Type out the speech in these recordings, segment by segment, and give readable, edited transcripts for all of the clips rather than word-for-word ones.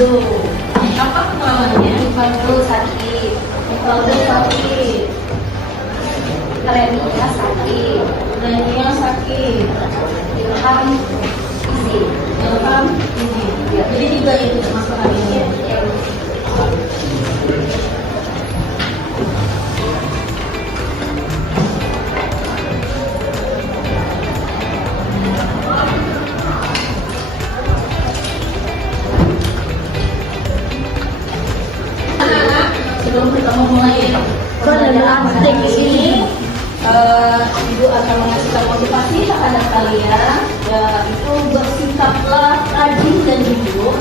Tuh, apa namanya? Mifaldo sakit, Mifaldo sakit, Renia sakit, Renia sakit, Ilham isi. Ilham ini. Ya, jadi juga itu termasuk hari ini. Ya. Sebelum kita memulai pembelajaran di sini, Ibu akan mengasihkan motivasi terhadap kalian, yaitu bersikaplah rajin dan jujur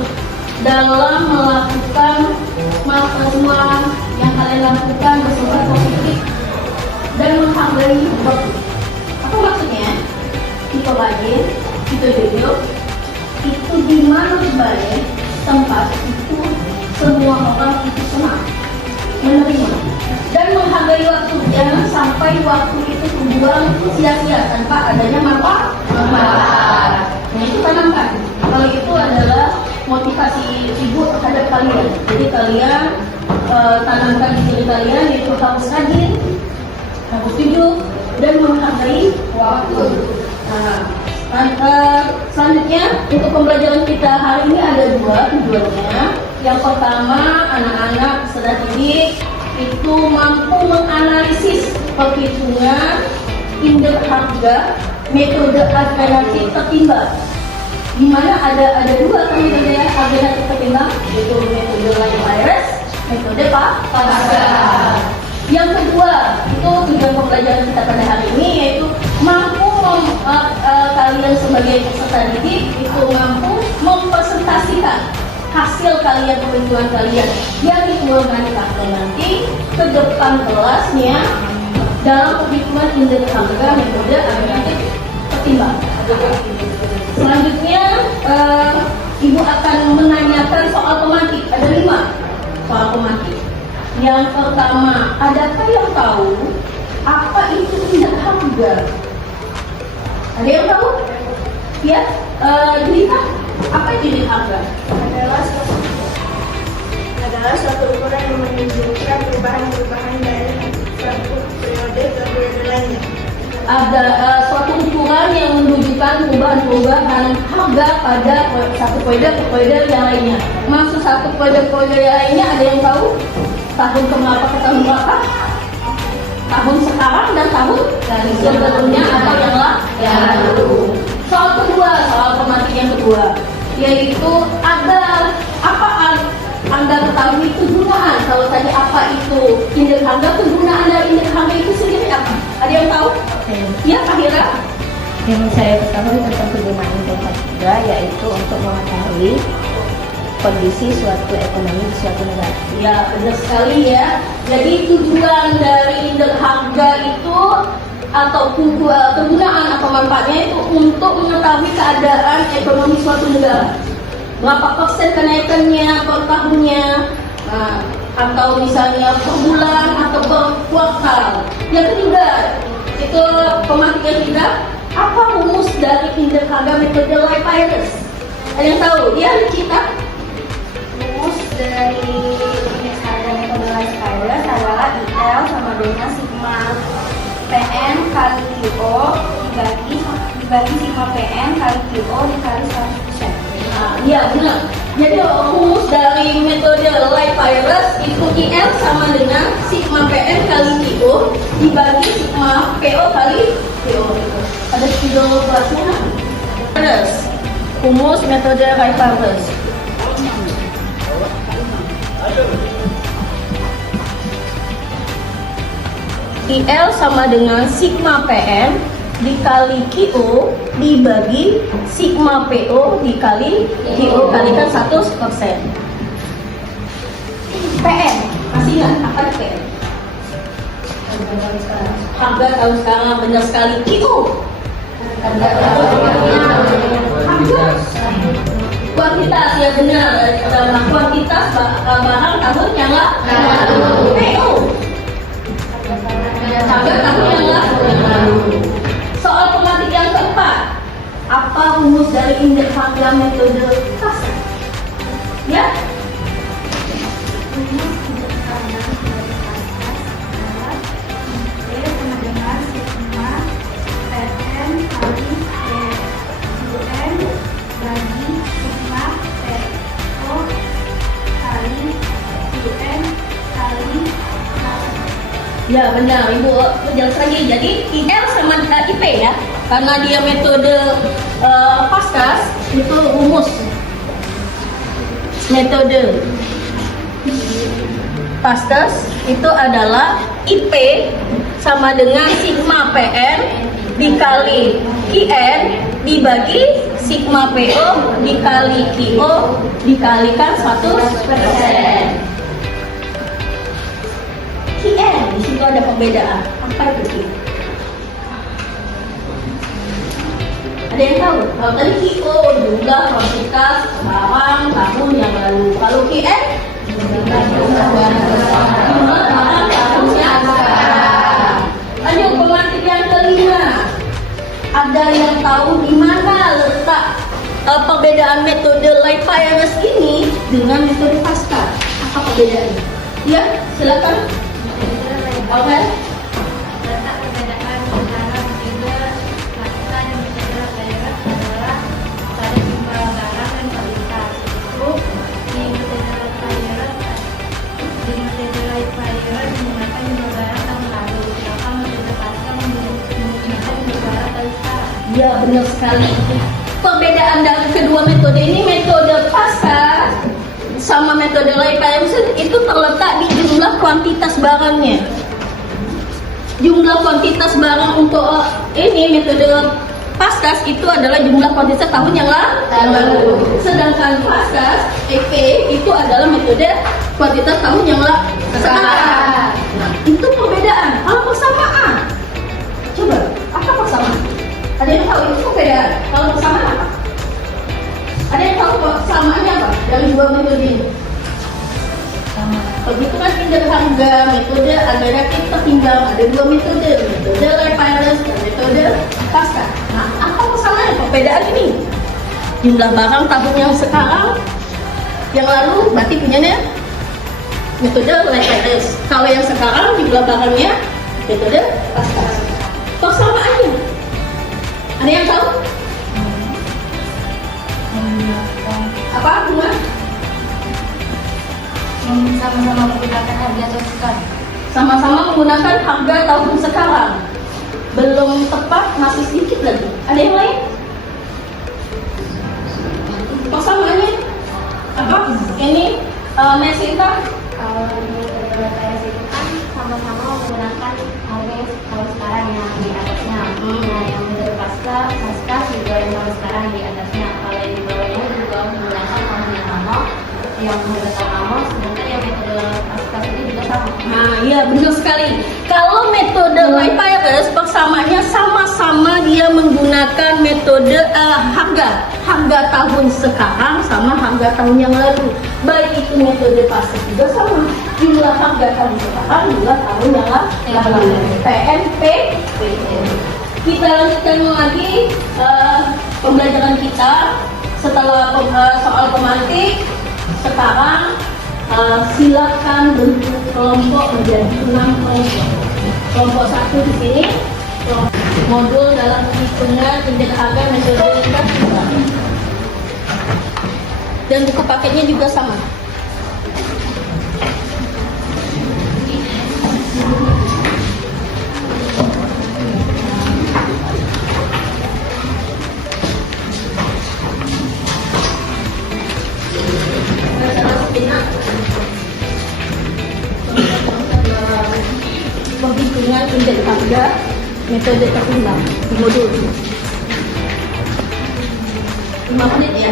dalam melakukan semua yang kalian lakukan bersifat positif dan menghargai waktu. Apa maksudnya? Kita rajin, kita jujur, itu di mana baik tempat itu semua orang itu senang menerima dan menghargai waktu. Jangan sampai waktu itu terbuang sia-sia tanpa adanya manfaat. Nah, itu tanamkan. Kalau itu adalah motivasi ibu terhadap kalian. Jadi kalian tanamkan di diri kalian, yaitu harus rajin, harus jujur dan menghargai waktu. Selanjutnya untuk pembelajaran kita hari ini ada dua tujuannya. Yang pertama, anak-anak peserta didik itu mampu menganalisis perhitungan indeks harga metode alternatif tertimbang. Di mana ada dua metode alternatif tertimbang, yaitu metode Light-Virus, metode Pascal. Yang kedua, itu tujuan pembelajaran kita pada hari ini, yaitu mampu kalian sebagai peserta didik itu mampu mempresentasikan hasil kalian, perhitungan kalian yang dikeluarkan di kakak nanti ke depan kelasnya dalam perhitungan indeks harga metode alternatif tertimbang. Selanjutnya ibu akan menanyakan soal pemantik. Ada 5 soal pemantik. Yang pertama, adakah yang tahu apa itu indeks harga? Ada yang tahu? Ya, Jelita, apa itu indeks harga? Adalah suatu ukuran yang menunjukkan perubahan-perubahan dari satu periode ke periode lainnya. Ada suatu ukuran yang menunjukkan perubahan-perubahan harga pada satu periode ke periode yang lainnya. Maksud satu periode ke periode yang lainnya, ada yang tahu? Tahun keberapa ke tahun berapa? Tahun sekarang dan tahun sebelumnya atau yang lalu. Soal kedua, soal pemantik yang kedua, yaitu ada apa Anda ketahui kegunaan. Kalau tadi apa itu indeks harga, kegunaan dari indeks harga itu sendiri apa? Ada yang tahu? Ya, Kak Hira? Yang saya ketahui tentang kegunaan indeks harga yaitu untuk mengetahui kondisi suatu ekonomi di suatu negara. Ya, benar sekali ya. Jadi tujuan dari indeks harga itu atau kegunaan atau manfaatnya itu untuk mengetahui keadaan ekonomi suatu negara. Berapa persen kenaikannya per tahunnya, atau misalnya per bulan atau per kuartal. Yang ketiga, itu pemantik yang ketiga, apa rumus dari indeks harga metode Light-Virus? Ada yang tahu? Ya, kita. Rumus dari indeks harga metode Light-Virus adalah IL sama dengan sigma PN kali QO dibagi sigma PN kali QO dikali 100%. Iya, benar. Jadi rumus dari metode Light-Virus itu IL sama dengan sigma PN kali QO dibagi sigma PO kali QO. Ada video kelasnya? Terus rumus metode Light-Virus. IL sama dengan sigma PN dikali QO dibagi sigma PO dikali QO kalikan 100%. PN, masih ingat apa itu PN? Harga tahun sekarang, benar sekali. QO harga kuantitas, ya benar, kuantitas barang tahun yang lalu. PO harga tahun yang lalu. Soal pemantik yang keempat, apa rumus dari indeks harga metode pasar? Ya, Ya benar, Ibu jelas lagi. Jadi IL sama IP ya, karena dia metode Pascal itu rumus. Metode Pascal itu adalah IP sama dengan sigma PN dikali IN dibagi sigma PO dikali QO dikalikan 100%. QN di situ ada pembedaan. Apa itu? Ada yang tahu? Kalau tadi QO jumlah kuantitas barang tahun yang lalu. Kalau QN jumlah barang tahunnya sekarang. Lanjut pemantik yang kelima. Ada yang tahu di mana letak perbedaan metode Life-Virus ini dengan metode Pascal? Apa perbedaannya? Ya, silakan. Oke. Letak perbedaan antara metode Pascal dan metode Life-Virus adalah pada jumlah barang dan kualitas. Di metode Life-Virus menggunakan jumlah barang tahun lalu, sedangkan metode Pascal menggunakan jumlah barang tahun sekarang. Ya, benar sekali. Perbedaan dari kedua metode ini, metode Pascal sama metode Life-Virus itu terletak di jumlah kuantitas barangnya. Jumlah kuantitas barang untuk ini metode Pascal itu adalah jumlah kuantitas tahun yang lalu. Sedangkan Pascal EP itu adalah metode kuantitas tahun yang lalu. Sekarang. Nah, itu perbedaan. Kalau persamaan, coba apa persamaan? Ada yang tahu itu perbedaan? Kalau persamaan apa? Ada yang tahu persamaannya apa dari dua metode ini? Begitu kan indeks harga metode ada kita tinggal ada dua metode Life-Virus dan metode Pascal. Nah, apa persamaannya perbedaan ini? Jumlah barang tahun yang sekarang, yang lalu berarti punyanya metode Life-Virus. Kalau yang sekarang jumlah barangnya metode Pascal. Persamaannya ada yang tahu? Apa bunga? Sama-sama menggunakan harga tahun sekarang. Sama-sama menggunakan harga tahun sekarang. Belum tepat, masih sedikit lagi. Ada yang lain? Persamaannya apa? Ini Mesita. Kalau di metode Life-Virus itu kan sama-sama menggunakan harga tahun sekarang yang di atasnya. Nah, yang metode Pascal juga yang tahun sekarang di atasnya. Kalau yang di bawahnya juga menggunakan tahun yang sama, yang harga tahun lama, sedangkan yang metode Pascal ini juga sama. Nah, iya benar sekali. Kalau metode Life-Virus persamaannya sama-sama dia menggunakan metode harga tahun sekarang sama harga tahun yang lalu. Baik itu metode Pascal juga sama. Jumlah harga tahun sekarang, jumlah tahun yang lalu. PNP. Kita lanjutkan lagi pembelajaran kita setelah soal pemantik. Sekarang silakan bentuk kelompok menjadi 6 kelompok. Kelompok 1 di sini modul dalam perhitungan indeks harga metode Pascal. Dan buku paketnya juga sama. Perhitungan indeks harga metode tertimbang di modul 5 menit ya.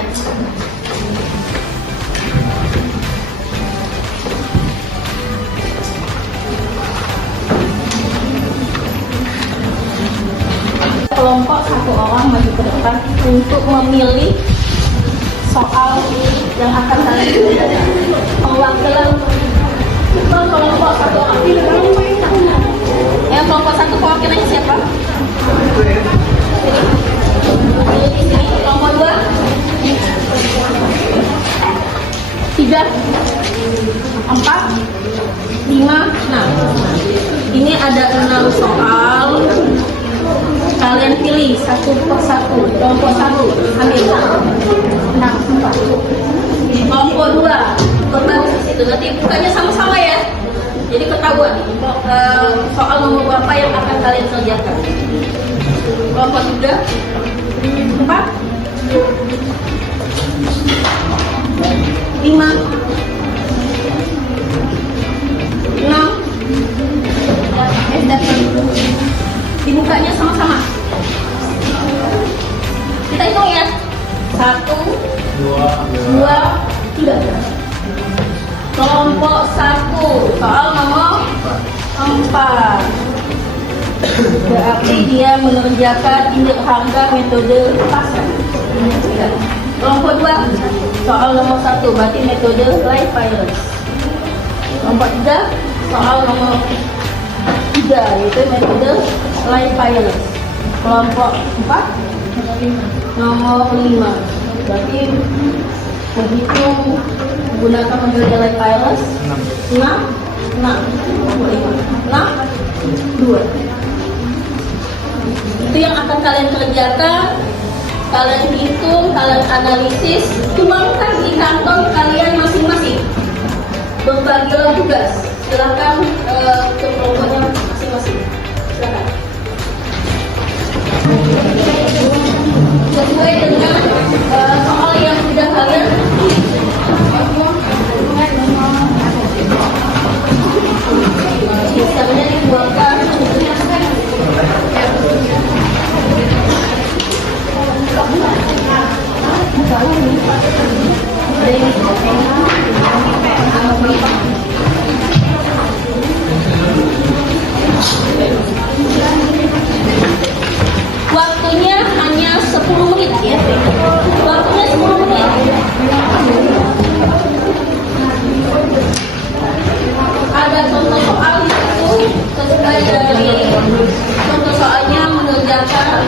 Kelompok 1 orang maju ke depan untuk memilih soal yang akan kalian perwakilan kelompok 1 orang. Yang kelompok 1 perwakilannya siapa? Pilih di sini. Kelompok 2 3 4 5 6. Ini ada 6 soal. Kalian pilih satu persatu. Kelompok 1 ambil 6 4. Kelompok 2 berbagi di situ. Nanti bukanya sama-sama ya. Jadi ketahuan soal nomor berapa yang akan kalian kerjakan. Kelompok 3, 4, 5, 6. Dibukanya sama-sama. Kita hitung ya. 1, 2, 3. Kelompok 1 soal nomor 4. Berarti dia mengerjakan indeks harga metode pasar. Kelompok 2 soal nomor 1 berarti metode live virus. Kelompok 3 soal nomor 3 yaitu metode live virus. Kelompok 4 nomor 5 berarti menghitung menggunakan metode live virus 6, 2. Itu yang akan kalian kerjakan. Kalian hitung, kalian analisis, tuangkan di kantor kalian masing-masing. Berbagilah tugas. Silakan ke kelompoknya masing-masing. Silakan. Sesuai dengan soal yang sudah kalian misalnya dituangkan. Waktunya hanya 10 menit ya. Waktunya 10 menit. Ada contoh soal itu sesuai dari contoh soalnya mengerjakan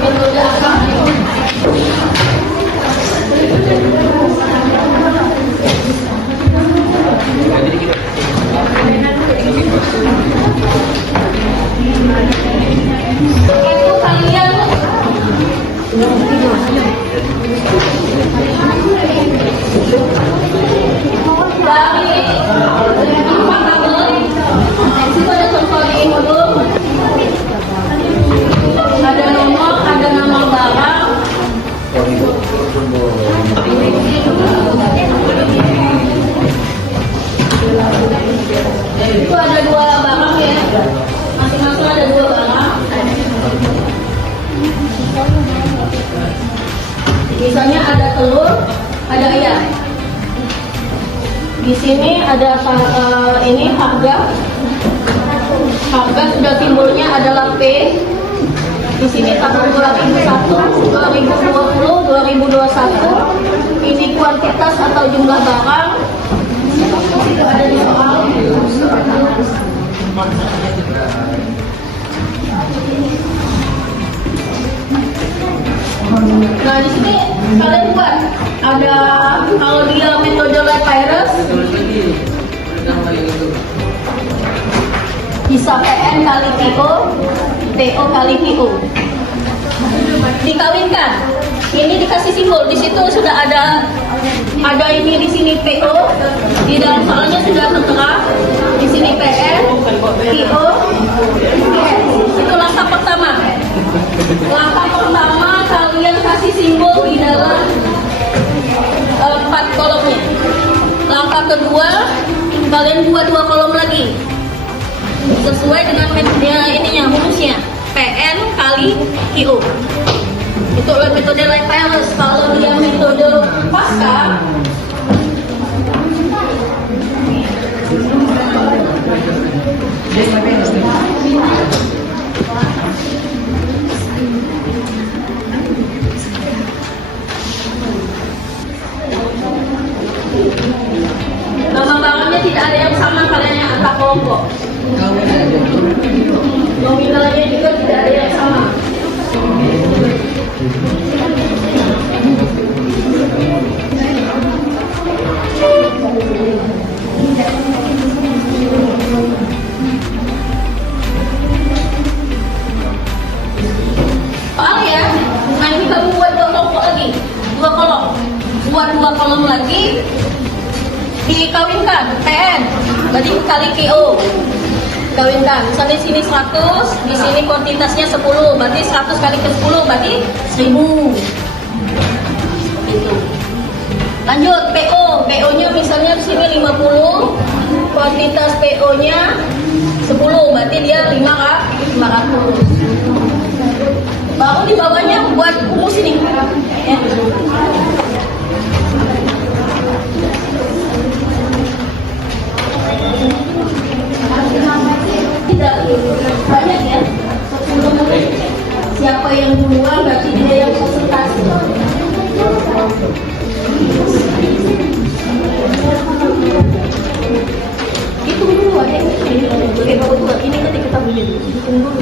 metode apa? Itu kalian dari 4 tabel itu ada contoh di modul, ada nomor, ada nama barang. Itu ada 2 barang ya, masing-masing ada 2 barang. Misalnya ada telur, ada ayam. Di sini ada ini harga sudah simbolnya adalah P. Di sini tahun 2001, 2020, 2021. Ini kuantitas atau jumlah barang. Itu ada di soal. Nah di sini kalian buat ada kalau dia metode live virus bisa PN kali PO kali PO dikawinkan. Ini dikasih simbol di situ sudah ada ini di sini PO, di dalam soalnya sudah tertera di sini PN, PO. Itu langkah pertama. Langkah pertama kalian kasih simbol di dalam 4 kolomnya. Langkah kedua kalian buat 2 kolom lagi sesuai dengan ininya rumusnya PN kali QO. Itu metode live virus. Kalau dia metode pasca nama barangnya tidak ada yang sama kalian yang antar kelompok. Nominalnya juga tidak ada yang sama. Soal ya, nah ini kamu buat 2 kelompok lagi, 2 kolom. Buat 2 kolom lagi, dikawinkan PN berarti kali KO. Kawinkan, misalnya di sini 100, di sini kuantitasnya 10, berarti 100 kali ke 10 berarti 1000. Itu. Lanjut PO, PO-nya misalnya di sini 50, kuantitas PO-nya 10, berarti dia 500. Baru di bawahnya buat rumus ini. Ya. Tidak banyak ya, 10 menit. Siapa yang duluan berarti dia yang konsultasi. Hitung dulu aja. Oke, kalau buat ini nanti kita punya dulu. Hitung dulu.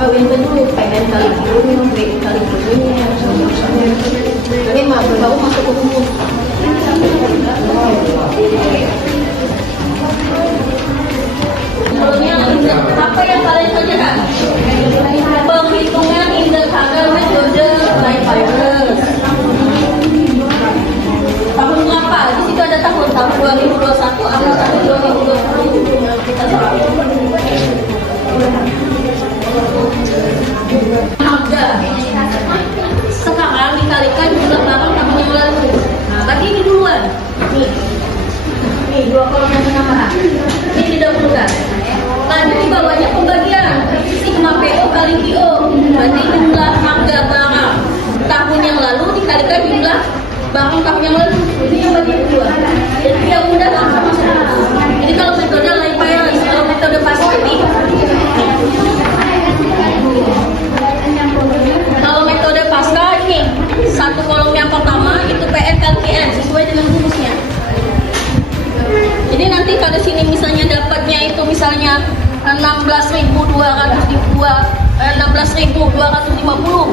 Kawinkan dulu pengen kali dulu, kali dulu. Jadi baru masuk ke rumus. Sebelumnya apa yang kalian kerjakan? Penghitungan indeks harga metode live virus. Tahun berapa? Di situ ada tahun 2021 atau tahun 2020 yang kita tahu. Harga sekarang dikalikan jumlah barang tahun yang lalu. Nah, berarti ini duluan. Nih, dua kolom yang tengah. Ini didahulukan. Lanjut di bawahnya pembagian sigma PO kali QO, berarti jumlah harga barang tahun yang lalu dikalikan jumlah barang tahun yang lalu. Ini yang bagian kedua. Jadi yang mudah sama saja. Ini kalau metode live virus, kalau metode pasti. Kalau metode pasca ini satu kolom yang pertama itu PN kali QN sesuai dengan rumusnya. Jadi nanti kalau sini misalnya dapatnya itu misalnya 16.250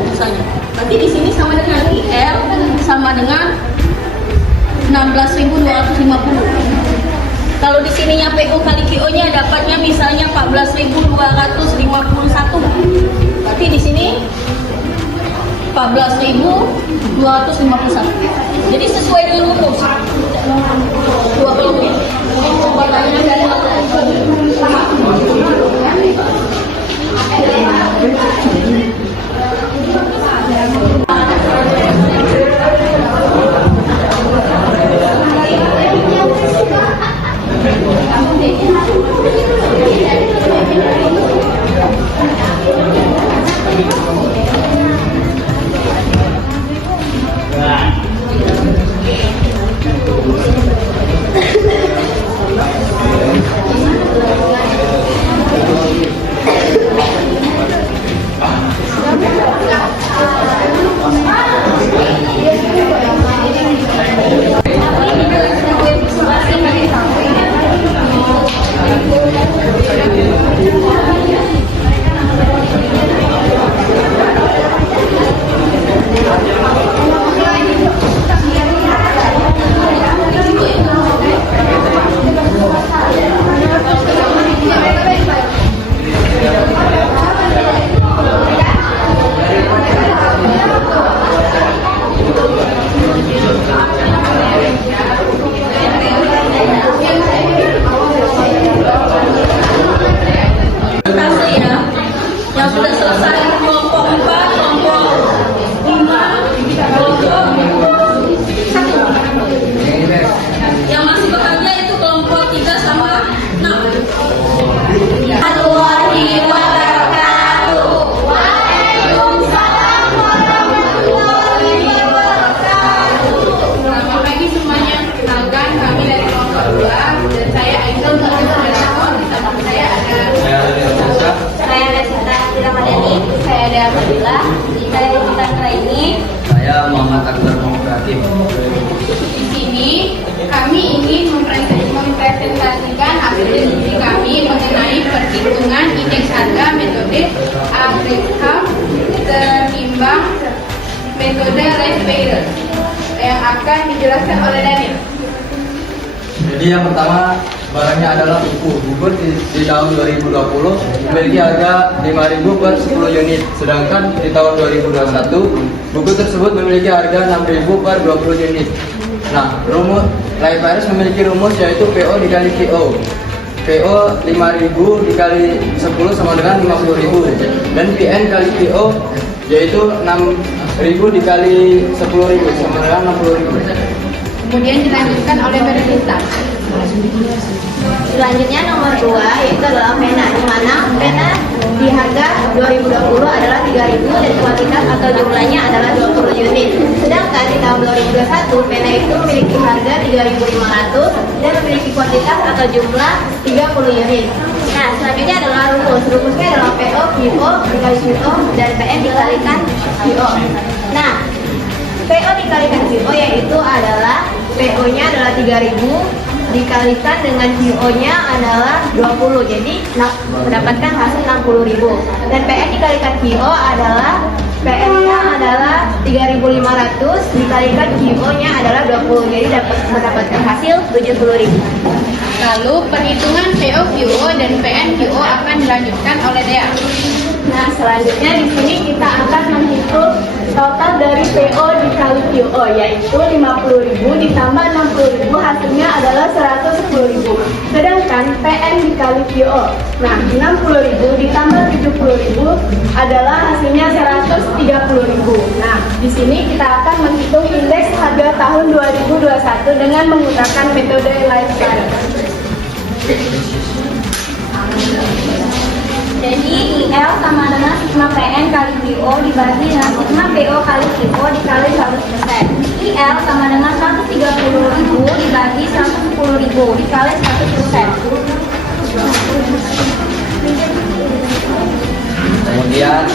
misalnya. Berarti di sini sama dengan IR sama dengan 16.250. Kalau di sininya PO kali QO-nya dapatnya misalnya 14.251. Berarti di sini 14.251. Jadi sesuai dengan rumus. Dua kolomnya. Pembagiannya dari yang sudah selesai kelompok 4, kelompok 5, kelompok 1. Yang masih bekerja itu kelompok 3 sama 6. Warahmatullahi wabarakatuh. Waalaikumsalam warahmatullahi wabarakatuh. Selamat pagi semuanya. Perkenalkan kami dari kelompok 2 dan saya Aisyah bersama saya ada Saya Resita Ramadhani, saya ada Fadila, saya Resita Raini. Saya Muhammad Akbar Muhammad. di sini. Kami ingin mempresentasikan hasil diskusi kami mengenai perhitungan indeks harga metode Agresham ketimbang metode live virus yang akan dijelaskan oleh Daniel. Jadi yang pertama barangnya adalah buku. Buku di tahun 2020 memiliki harga 5.000 per 10 unit. Sedangkan di tahun 2021 buku tersebut memiliki harga 6.000 per 20 unit. Nah, rumus Live Virus memiliki rumus yaitu PO dikali QO. PO 5.000 dikali 10 sama dengan 50.000, dan PN kali QO yaitu 6.000 dikali 10.000 sama dengan 60.000. Kemudian dilanjutkan oleh Berita. Selanjutnya nomor 2 yaitu adalah pena, di mana pena di harga 2020 adalah 3.000 dan kuantitas atau jumlahnya adalah 20 unit. Sedangkan di tahun 2021 pena itu memiliki harga 3.500 dan memiliki kuantitas atau jumlah 30 unit. Nah, selanjutnya adalah rumus. Rumusnya adalah PO, QO dikali QO dan PN dikalikan QO. Nah, PO dikalikan QO yaitu adalah PO-nya adalah 3.000 dikalikan dengan QO-nya adalah 20, jadi mendapatkan hasil 60.000. Dan PN dikalikan QO adalah PN-nya adalah 3.500 dikalikan QO-nya adalah 20, jadi mendapatkan hasil 70.000. Lalu perhitungan PO QO dan PN QO akan dilanjutkan oleh Dea. Nah, selanjutnya di sini kita akan menghitung total dari PO dikali QO, yaitu 50.000 ditambah 60.000, hasilnya adalah 110.000. Sedangkan PN dikali QO, nah 60.000 ditambah 70.000 adalah hasilnya 130.000. Nah, di sini kita akan menghitung indeks harga tahun 2021 dengan menggunakan metode Live Virus. Jadi IL sama dengan sigma PN kali QO dibagi dengan sigma PO kali QO dikali 100%. IL sama dengan 130.000 dibagi 110.000 dikali 100%. Kemudian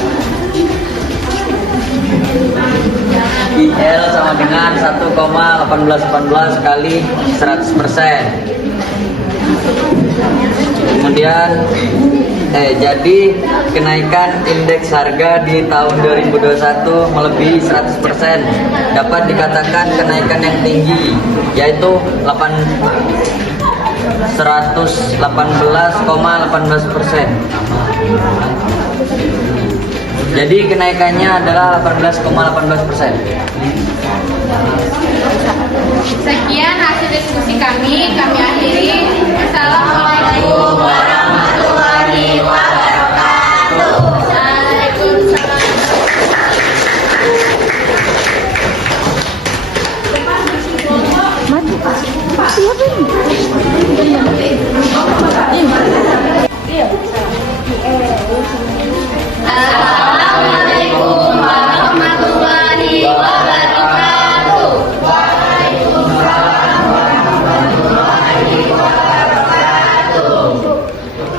IL sama dengan 1,1818 kali 100%. Kemudian jadi kenaikan indeks harga di tahun 2021 melebihi 100% dapat dikatakan kenaikan yang tinggi, yaitu 118,18%. Jadi kenaikannya adalah 18,18%. Sekian hasil diskusi kami akhiri. Wassalamualaikum warahmatullahi wabarakatuh. Waalaikumsalam. Assalamualaikum warahmatullahi wabarakatuh.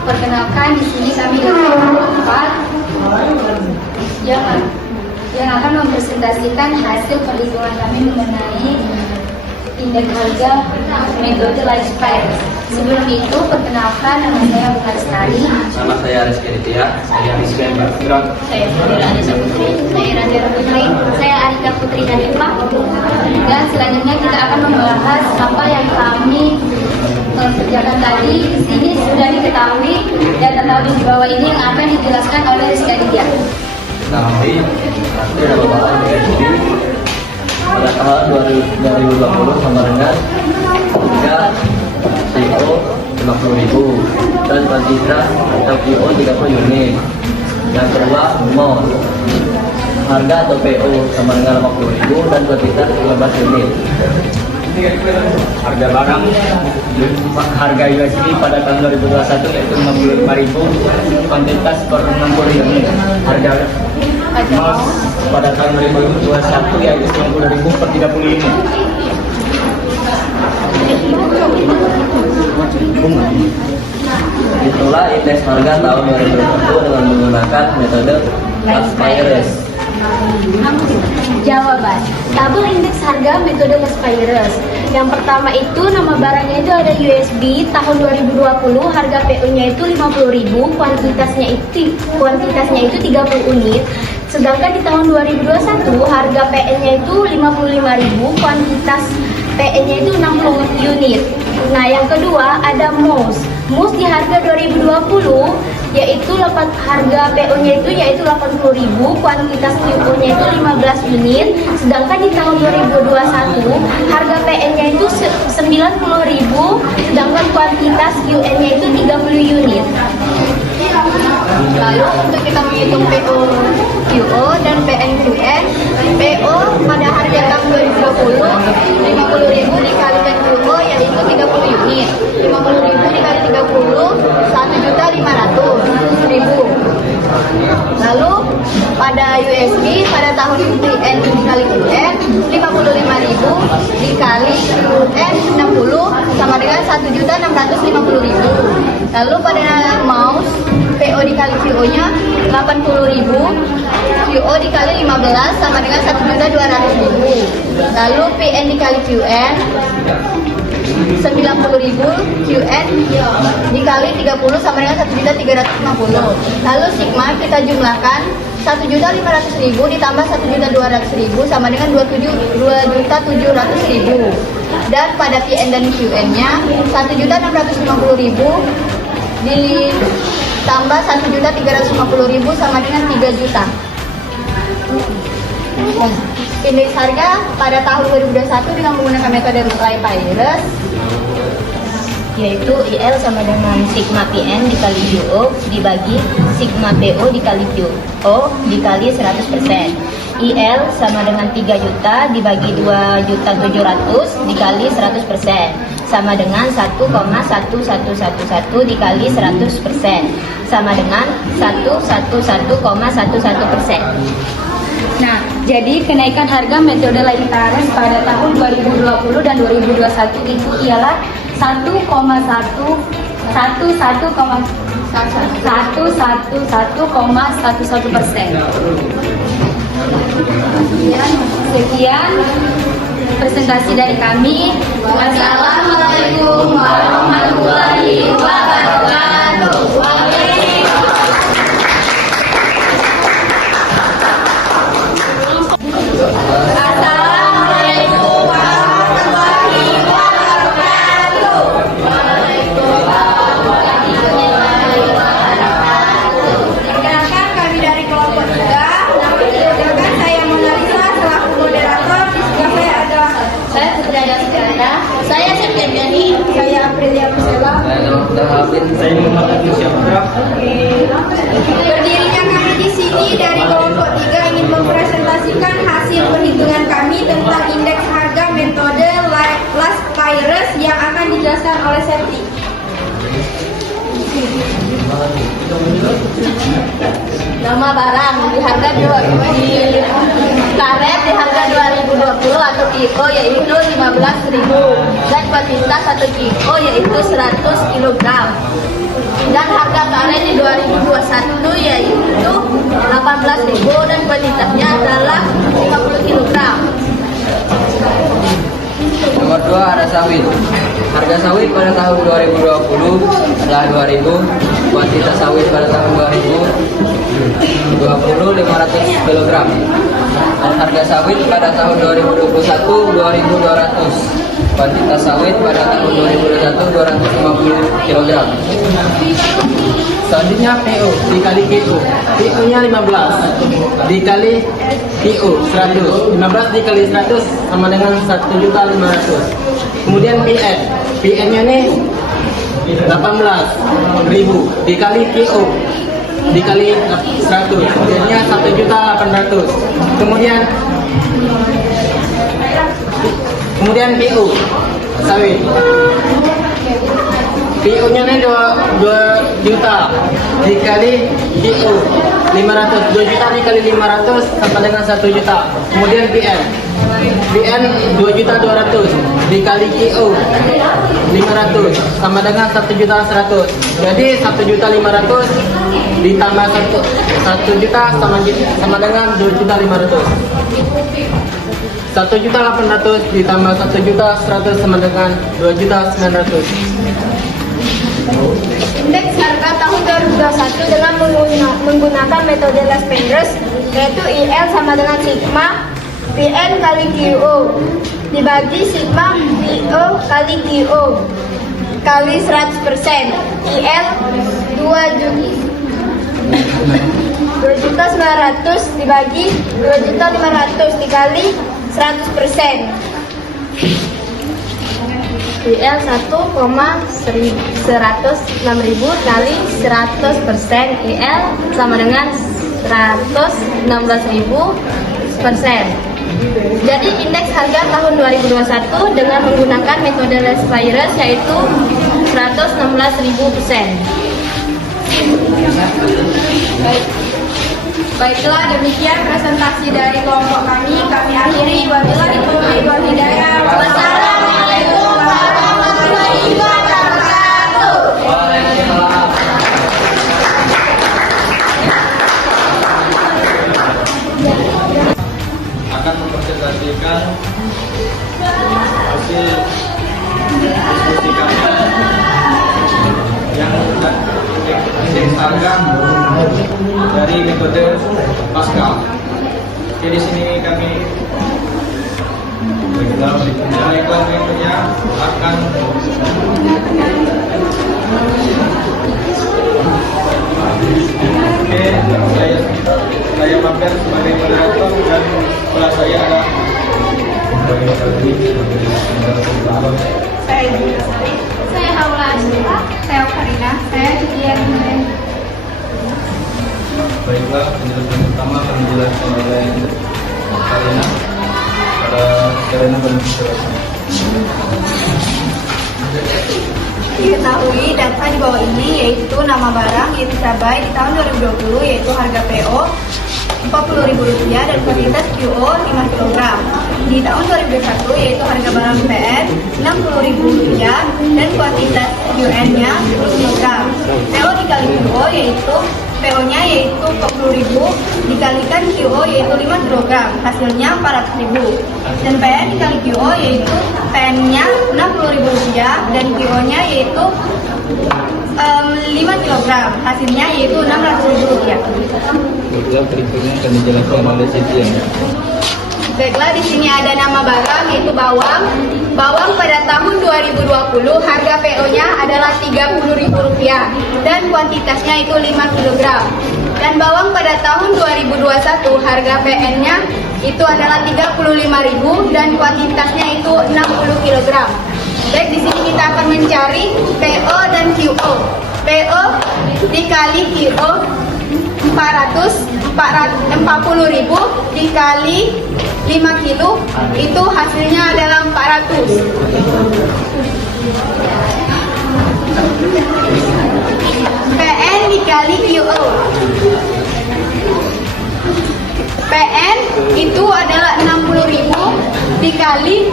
Perkenalkan, di sini kami dari kelompok 4 yang akan mempresentasikan hasil perhitungan kami mengenai indeks harga metode Live Virus. Sebelum itu, perkenalkan, nama saya Bukan Lestari. Nama saya Rizky Ditya. Saya Rizky Background. Saya Fadila Anissa Putri. Saya Irandira Putri. Saya Arika Putri Hanifah. Dan selanjutnya kita akan membahas apa yang kami kerjakan tadi. Di sini sudah diketahui dan tertahu di bawah ini yang akan dijelaskan oleh Rizky Ditya. Nanti ada bapak USD pada tahun 2020 sama dengan harga CO 50.000 dan kuantitas atau QO 30 unit. Yang kedua mol, harga atau PO sama dengan 50.000 dan kuantitas 15 unit. Harga barang harga USD pada tahun 2021 yaitu 55.000, kuantitas per 60 unit. Harga emas pada tahun 2021 yaitu 90.000 per 30 unit. Itulah indeks harga tahun 2020 dengan menggunakan metode Live Virus. Jawaban. Tabel indeks harga metode Live Virus. Yang pertama itu nama barangnya itu ada USB tahun 2020, harga PO-nya itu 50.000, kuantitasnya itu 30 unit. Sedangkan di tahun 2021 harga PN-nya itu 55.000, kuantitas PN-nya itu 60 unit. Nah, yang kedua ada mouse. Mouse di harga 2020 yaitu harga PO-nya itu yaitu 80.000, kuantitas QO-nya itu 15 unit, sedangkan di tahun 2021 harga PN-nya itu 90.000, sedangkan kuantitas QN-nya itu 30 unit. Lalu untuk kita menghitung PO QO dan PN QN, PO pada harga tahun 2020 50.000 dikalikan QO yaitu 30 unit, 50.000 dikali 30 1.500.000. Lalu pada USD pada tahun PN dikali QN 55.000 dikali QN 60 sama dengan 1.650.000. Lalu pada mouse PO dikali QO-nya 80.000, QO dikali 15 sama dengan 1.200.000. Lalu PN dikali QN 90.000, QN dikali 30 sama dengan 1.350. Lalu sigma kita jumlahkan 1.500.000 ditambah 1.200.000 sama dengan 2.700.000. Dan pada PN dan QN-nya 1.650.000 ditambah 1.350.000 sama dengan 3 juta. Indeks harga pada tahun 2021 dengan menggunakan metode Liepayres yaitu IL sama dengan sigma PN dikali QO dibagi sigma PO dikali QO dikali 100%. IL sama dengan 3 juta dibagi 2.700.000 dikali 100% sama dengan 1,1111 dikali 100% sama dengan 111,11%. Nah, jadi kenaikan harga metode Liepayres pada tahun 2020 dan 2021 itu ialah 1,11%. Sekian presentasi dari kami. Wassalamualaikum warahmatullahi wabarakatuh. Assalamualaikum warahmatullahi wabarakatuh. Perkenalkan kami dari kelompok 3. Nama saya Monalisa selaku moderator. Di sebelah saya ada saya Putri Adascara, saya Septiani, saya Aprilia Pusela. Saya Muhammad Musyafra. Berdirinya kami di sini dari kelompok 3 ingin mempresentasikan hasil perhitungan kami tentang indeks harga metode Liepayres yang akan dijelaskan oleh Septi. Nama barang di harga karet di harga 2020 atau kilo yaitu 15.000 dan kuantitas 1 kilo yaitu 100 kg. Dan harga karet di 2021 yaitu 18.000 dan kuantitasnya adalah 50 kg. Nomor 2 ada sawit. Harga sawit pada tahun 2020 adalah 2.000. Kuantitas sawit pada tahun 2020 500 kg. Dan harga sawit pada tahun 2021 2.200. Kuantitas sawit pada tahun 2021 250 kg. Selanjutnya PO dikali QO. PO-nya 15 dikali QO 100. 15 dikali 100 sama dengan 1.500.000. Kemudian PN. PN-nya nih 18.000 dikali QO dikali 100. Jadinya 1.800.000. Kemudian PO sawit. PO-nya nih 2 juta dikali PO 500. 2 juta dikali 500 sama dengan 1 juta. Kemudian PN 2.200.000 dikali PO 500 sama dengan 1.100.000. Jadi 1.500.000 ditambah 1 juta sama dengan 2.500.000. 1.800.000 ditambah 1.100.000 sama dengan 2.900.000. Indeks harga tahun 2021 dengan menggunakan metode Liepayres yaitu IL sama dengan sigma PN kali QO dibagi sigma PO kali QO kali 100%. IL 2 2.900.000 dibagi 2.500.000 dikali 100%. IL 1,106.000 kali 100%. IL sama dengan 116.000 persen. Jadi indeks harga tahun 2021 dengan menggunakan metode less virus yaitu 116.000 persen. Baiklah, demikian presentasi dari kelompok kami. Kami akhiri. Wabillahi taufiq wal hidayah. Wassalamualaikum warahmatullahi wabarakatuh. Akan mempresentasikan hasil diskusi kami yang indeks harga dari metode Pascal. Oke, di sini kami dari kelompoknya akan saya mampir sebagai moderator dan sebelah saya ada Saya Haula Asyifa. Saya Karina. Saya Julian. Baiklah, penjelasan pertama akan dijelaskan oleh Karina. Karina berbicara. Diketahui data di bawah ini yaitu nama barang yaitu cabai di tahun 2020 yaitu harga PO Rp40.000 dan kuantitas QO 5 kg. Di tahun 2021 yaitu harga barang PN Rp60.000 dan kuantitas QN-nya 10 kg. PO dikali QO yaitu PO-nya yaitu Rp40.000 dikalikan QO yaitu 5 kg, hasilnya Rp400.000. Dan PN dikali QO yaitu PN-nya Rp60.000 dan QO-nya yaitu 5 kg, hasilnya yaitu Rp600.000. Baiklah, berikutnya akan dijelaskan oleh Siti. Baiklah, di sini ada nama barang yaitu bawang. Bawang pada tahun 2020 harga PO-nya adalah Rp30.000 dan kuantitasnya itu 5 kg. Dan bawang pada tahun 2021 harga PN-nya itu adalah Rp35.000 dan kuantitasnya itu 60 kg. Baik, di sini kita akan mencari PO dan QO. PO dikali QO 40.000 dikali 5 kilo itu hasilnya adalah 400. PN dikali QO. PN itu adalah 60.000 dikali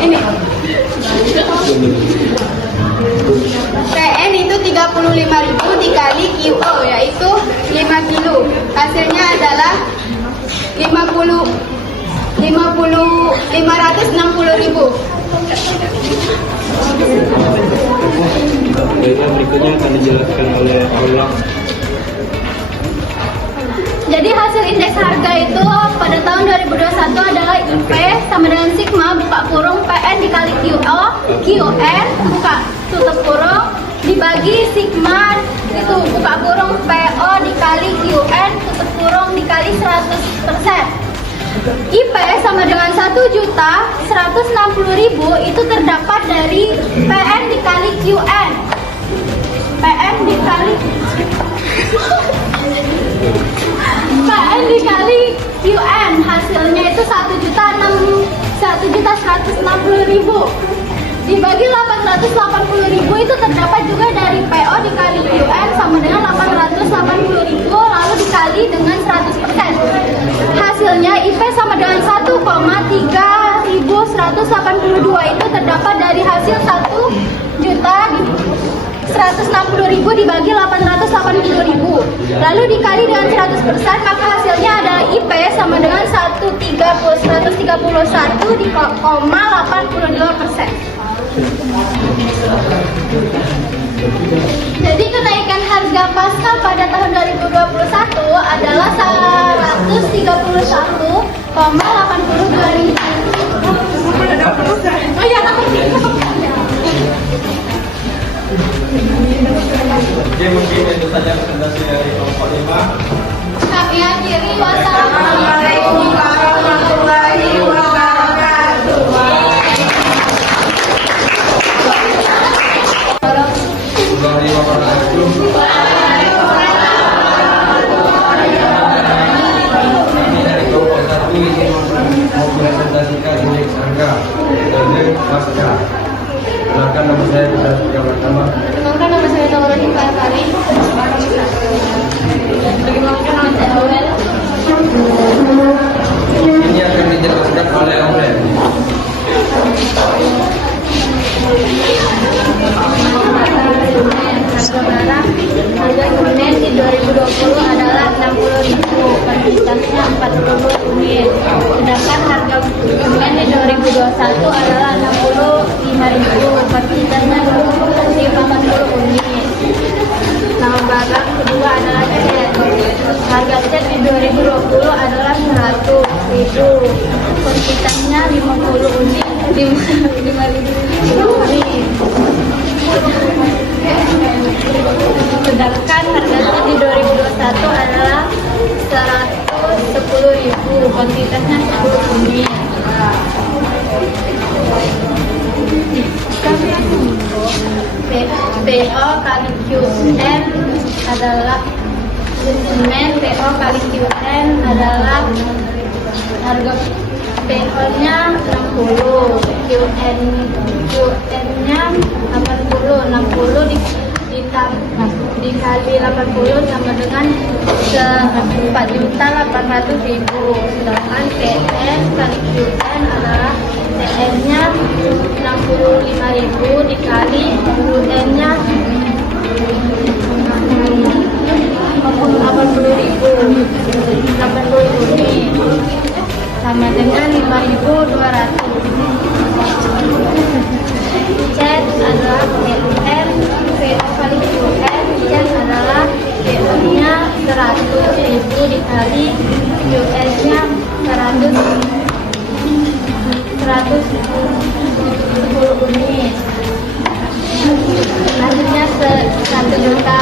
ini. PN itu 35.000 dikali QO yaitu 5 kilo. Hasilnya adalah 560.000. Berikutnya akan dijelaskan oleh Allah. Jadi hasil indeks harga itu pada tahun 2021 adalah IP sama dengan sigma buka kurung PN dikali QO, QN buka tutup kurung dibagi sigma itu buka kurung PO dikali QN tutup kurung dikali 100%. IP sama dengan 1.160.000 itu terdapat dari PN dikali QN. PN dikali PN dikali QN hasilnya itu 1.160.000 dibagi 880.000 itu terdapat juga dari PO dikali QN sama dengan 880.000 lalu dikali dengan 100%. Hasilnya IP sama dengan 1,3182 itu terdapat dari hasil 1.160.000 dibagi 880.000 lalu dikali dengan 100%, maka hasilnya adalah IP sama dengan 131,82%. Jadi kenaikan harga Pascal pada tahun 2021 adalah 131,82.000. Oh ya, Oke, mungkin itu saja presentasi dari kelompok 5. Kami akhiri. Wassalamualaikum warahmatullahi wabarakatuh. Warahmatullahi wabarakatuh. Kami dari kelompok 1 ingin mempresentasikan indeks harga dan pasca. Silakan nama saya bisa bersama. Perkenalkan nama saya Taurani Fahri. Perkenalkan nama saya Aurel. Ini akan dijelaskan oleh Aurel. Harga barang, harga unit di 2020 adalah 60.000, kuantitasnya 40 unit. Sedangkan harga unit di 2021 adalah 65.000, kuantitasnya 80 unit. Nama barang kedua adalah cat. Harga cat di 2020 adalah 100.000, kuantitasnya 50 unit. 5.000 unit. Sedangkan harga cat di 2021 adalah 110.000, kuantitasnya 10 unit. PO kali QN adalah semen PO kali QN adalah harga PO-nya 60, QN-nya 80 dikali 80 sama dengan 4.800.000. Sedangkan PN kali QN adalah PN-nya 65.000 dikali QN-nya 80 unit sama dengan 5.200. Cat adalah PN, PO kali QN, cat adalah PO-nya 100.000 dikali QN-nya 110 unit. Hasilnya 1 juta.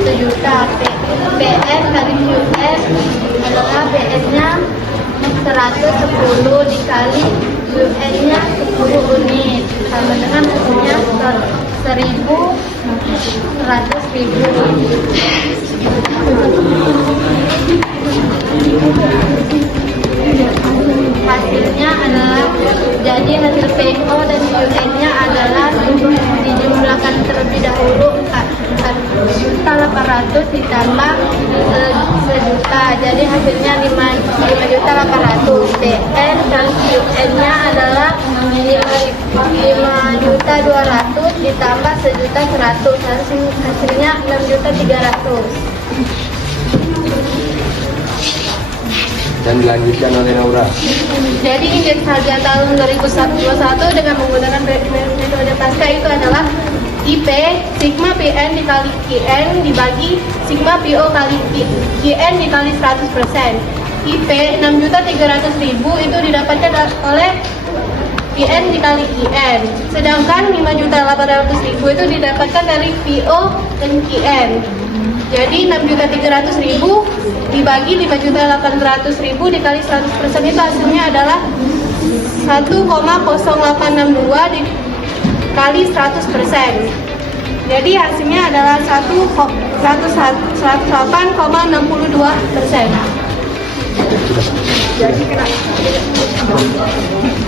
1 juta. PN kali QN adalah PN-nya 110 dikali QN-nya 10 unit sama dengan hasilnya 1.100.000. Hasilnya adalah, jadi hasil PO dan QN-nya adalah dijumlahkan terlebih dahulu 4.800 ditambah 1 juta, jadi hasilnya 5.800.000. PN dan QN-nya adalah 5.200.000 ditambah 1.100.000, hasilnya 6.300.000. Dan dilanjutkan oleh Laura. Jadi indeks harga tahun 2021 dengan menggunakan metode pasca itu adalah IP sigma PN dikali QN dibagi sigma PO kali QN dikali 100%. IP 6.300.000 itu didapatkan oleh PN dikali QN. Sedangkan 5.800.000 itu didapatkan dari PO dan QN. Jadi 6.300.000 dibagi 5.800.000 dikali 100% itu hasilnya adalah 1,0862 dikali 100%. Jadi hasilnya adalah 108,62%.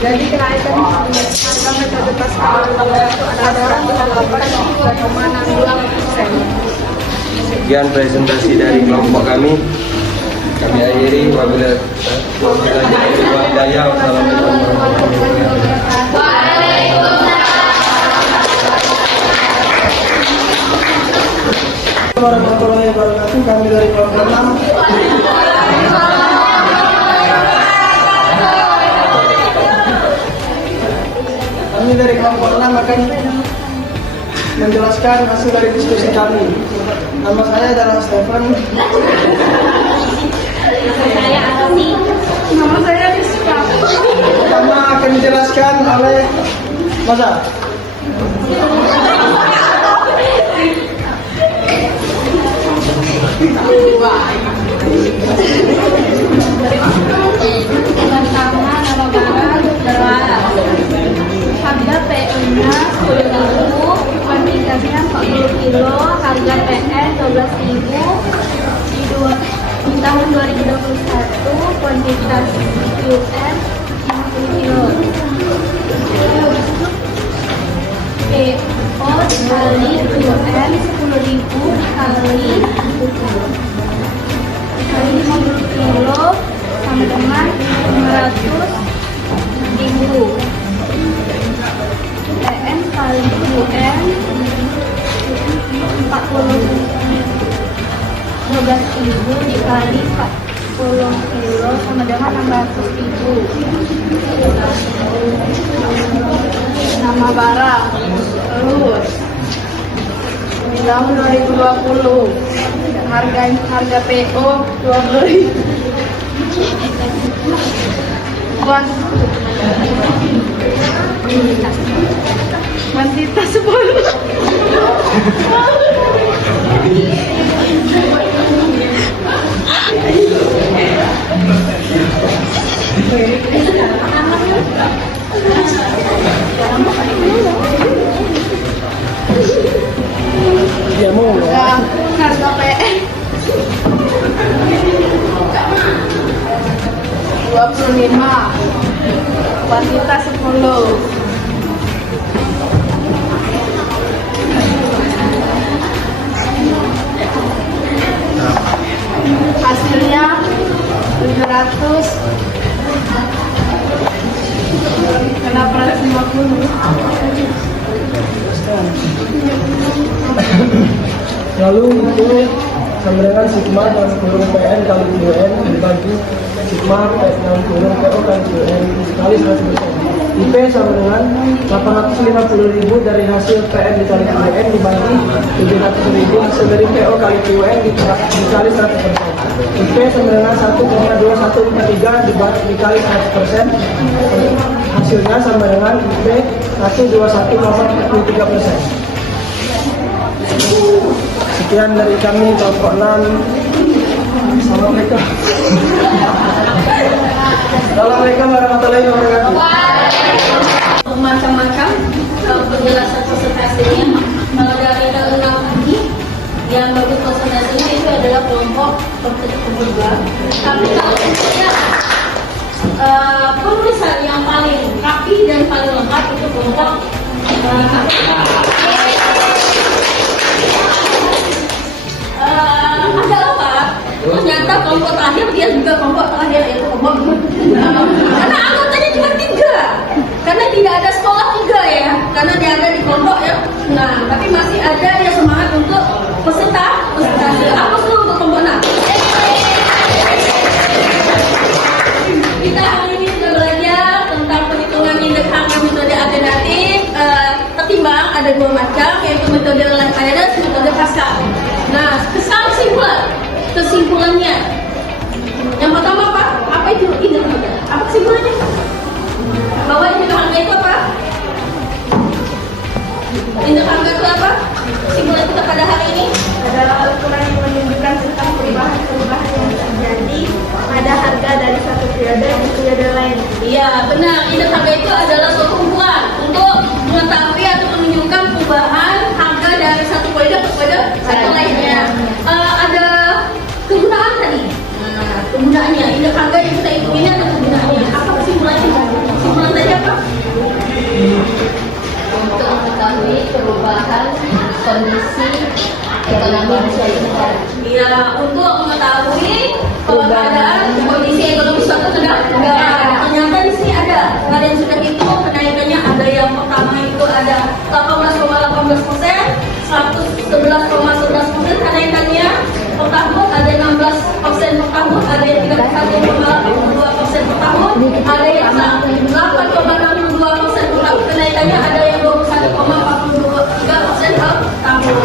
Jadi kenaikan harga metode pasca itu adalah 108,62%. Sekian presentasi dari kelompok kami. Kami akhiri wabillahi hidayah. Wassalamualaikum warahmatullahi wabarakatuh. Kami dari kelompok 6. Kami dari kelompok 6 akan menjelaskan hasil dari diskusi kami. Nama saya adalah Stephen. Saya Aroni. Nama saya Rizka. Pertama akan dijelaskan oleh Maza. Pertama, nama barang adalah harga PO-nya 10.000, kuantitasnya 40 kilo, harga PN 12.000. Di tahun 2021, kuantitas UN 50 kilo. PO dikali UN 10.000 dikali 50 kilo sama dengan 500.000. PN kali UN 12.000 dikali 40 kilo sama dengan 600.000. Nama barang. Terus di tahun 2020 harga PO 20.000. Kuantitas 10. Dia mau Harga PN 25, kuantitas 10. Hasilnya 700. Kenapa 150? lalu itu sama dengan sigma dan kurung PN kali UN dibagi sigma dan kurung PO kali UN dikali 100%. IP sama dengan 850.000 dari hasil PN dikali UN dibagi 700.000 hasil dari PO kali UN dikali 100%. IP sama dengan 1,2143 dikali 100%. Hasilnya sama dengan IP 121,43%. Sekian dari kami kelompok 6. Assalamualaikum. Assalamualaikum warahmatullahi wabarakatuh. Macam-macam penjelasan presentasinya. Kalau dari ke-6 ini yang bagus presentasinya itu adalah kelompok kedua. Tapi kalau misalnya penulisan yang paling rapi dan paling lengkap itu kelompok ada apa? Ternyata kelompok terakhir dia juga kelompok terakhir yaitu kelompok karena anggotanya cuma 3, karena tidak ada sekolah 3 ya, karena dia ada di kelompok ya. Nah, tapi masih ada yang semangat untuk presentasi. Apa sih untuk kelompok 6? Kita hari ini sudah belajar tentang perhitungan indeks harga metode alternatif. Tertimbang ada 2 macam, yaitu metode life finance dan metode pasar. Nah, kesimpulannya yang pertama apa itu indeks harga? Apa kesimpulannya? Bahwa indeks harga itu apa? Indeks harga itu apa? Kesimpulan kita pada hari ini Adalah ukuran yang menunjukkan tentang perubahan yang terjadi pada harga dari satu periode ke periode lain. Iya, benar. Indeks harga itu adalah suatu ukuran untuk mengetahui atau menunjukkan perubahan harga dari satu periode ke periode satu lainnya. Ada kegunaan tadi. Nah, kegunaannya indeks harga yang kita hitung ini ada kegunaannya. Apa kesimpulannya? Kesimpulan tadi apa? Untuk mengetahui perubahan kondisi ekonomi di suatu negara. Iya, untuk mengetahui keadaan kondisi ekonomi suatu negara. Ternyata di sini ada yang sudah hitung kenaikannya. Ada yang pertama itu ada 18,18%, 111,11% kenaikannya per tahun, ada 16% per tahun, ada yang 31,82% per tahun, ada yang 8,62% per tahun kenaikannya, ada yang 21,43% per tahun.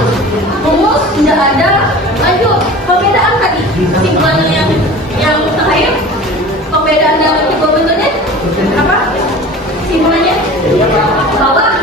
Rumus tidak ada. Lanjut, perbedaan tadi kesimpulannya yang terakhir, perbedaan dalam tiga metode apa? Kesimpulannya bahwa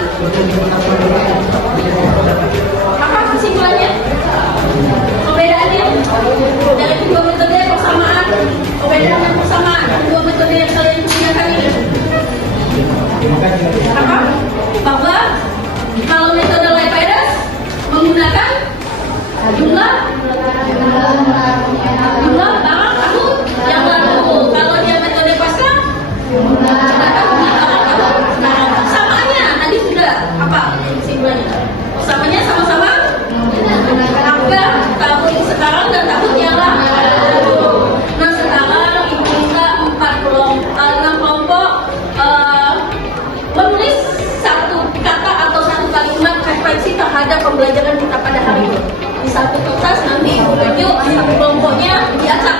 virus, nanti baju satu kelompoknya diacak.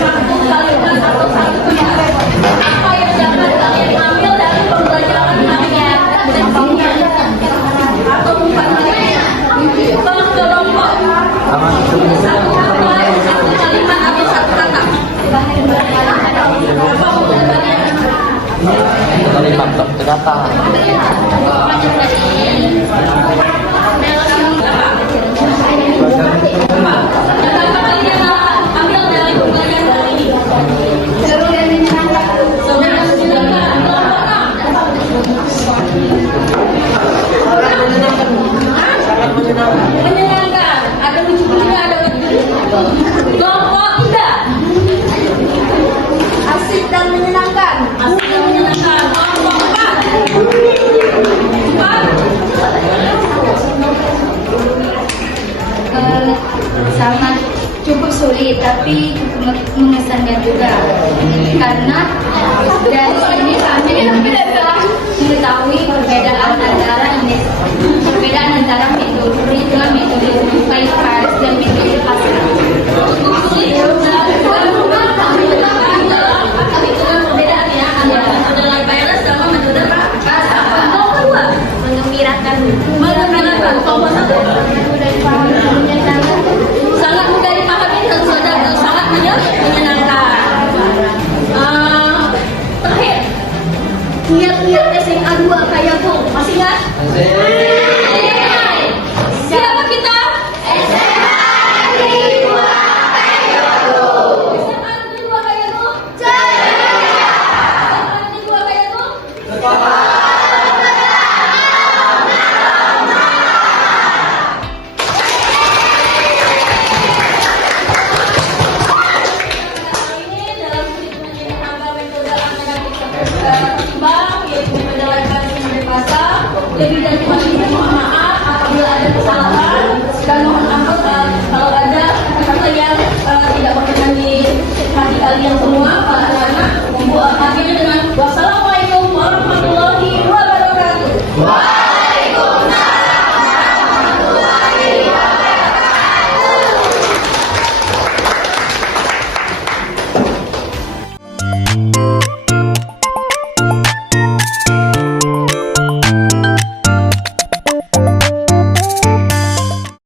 Satu kalimat atau satu kalimat. Apa yang dapat kalian ambil dari pembelajaran kalian? Atau bukan kelompok. Satu kata, satu kalimat atau satu kata. Apa menurut kalian? Kalimat kata. Menyenangkan. Ada lucu-lucunya, ada lucu. Kelompok tidak. Asik dan menyenangkan. Asik dan menyenangkan. Kelompok empat. Sangat cukup sulit tapi cukup mengesankan juga karena dari sini kami telah mengetahui perbedaan antara metode dengan metode baik virus dan metode pasca. Perbedaannya antara metode live virus sama metode pasca. Kelompok dua. Mengembirakan. Kelompok satu. Sangat mudah dipahami dan sangat menyenangkan. Terakhir, niat-niat SMA 2 kayak tuh, masih ingat? Siapa kita? SMA 2 kayak tuh. SMA 2 kayak tuh? SMA 2 kayak tuh? Lebih dari